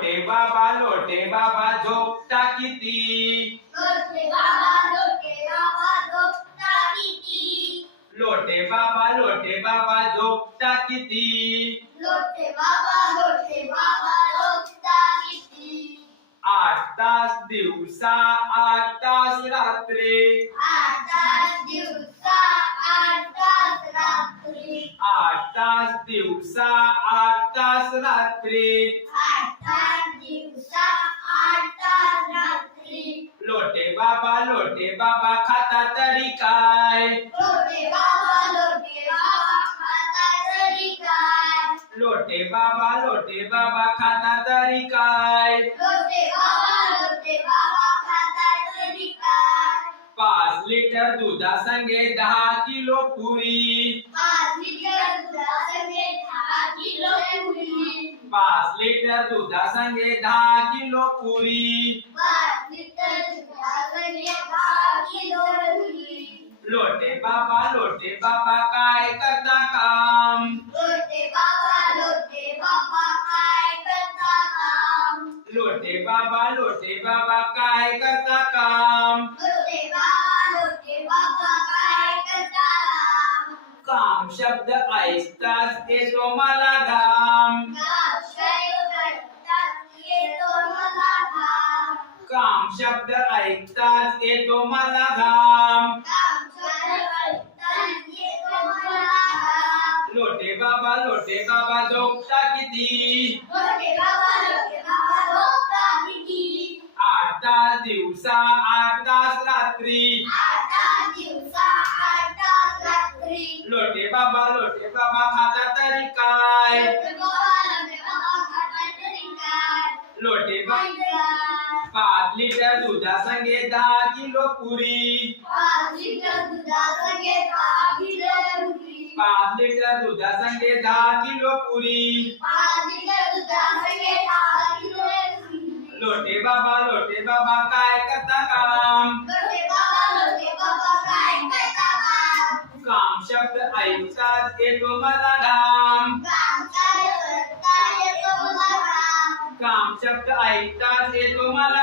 लोटे बाबा लोटे बाबा झोपता किती? लोटे बाबा लोटे बाबा झोपता किती? लोटे बाबा लोटे बाबा झोपता किती? लोटे बाबा लोटे बाबा झोपता किती? आठ तास दिवसा आठ तास रात्री. आठ तास दिवसा आठ तास रात्री. आठ तास दिवसा आठ तास रात्री आठ तास दिवसा आठ तास रात्री लोटे बाबा खाता तरी काय? लोटे बाबा लोटे बाबा खाता तरी काय? लोटे बाबा लोटे बाबा खाता तरी काय? लोटे बाबा लोटे बाबा खाता तरी काय? पाच लिटर दुधा संगे दहा किलो पुरी. पाच लिटर दुधासंगे दहा किलो पुरी. पाच लिटर दुधा संगे दहा किलो पुरी. पाच लिटर लोटे बाबा काय करता काम? लोटे बाबा लोटे बाबा काय करता काम? लोटे बाबा लोटे बाबा काय करता काम? लोटे बाबा लोटे बाबा काय करता काम? काम शब्द ऐकताच येतो मला घाम. गावशाही करतात येतो मला घाम. काम शब्द ऐकताच येतो मला घाम. बाबा झोपता किती आठ तास दिवसा आठ तास रात्री। लोटे बाबा लोटे बाबा खाता तरी काय? लोटे बाबा पाच लिटर दुधा संगे दहा किलो पुरी. पाच लिटर दुधा संगे दहा किलो पुरी. पाच लिटर किलो पुरी। लोटे बाबा लोटे बाबा, काय करता काम? काम शब्द ऐकताच येतो मला घाम काम शब्द ऐकताच येतो मला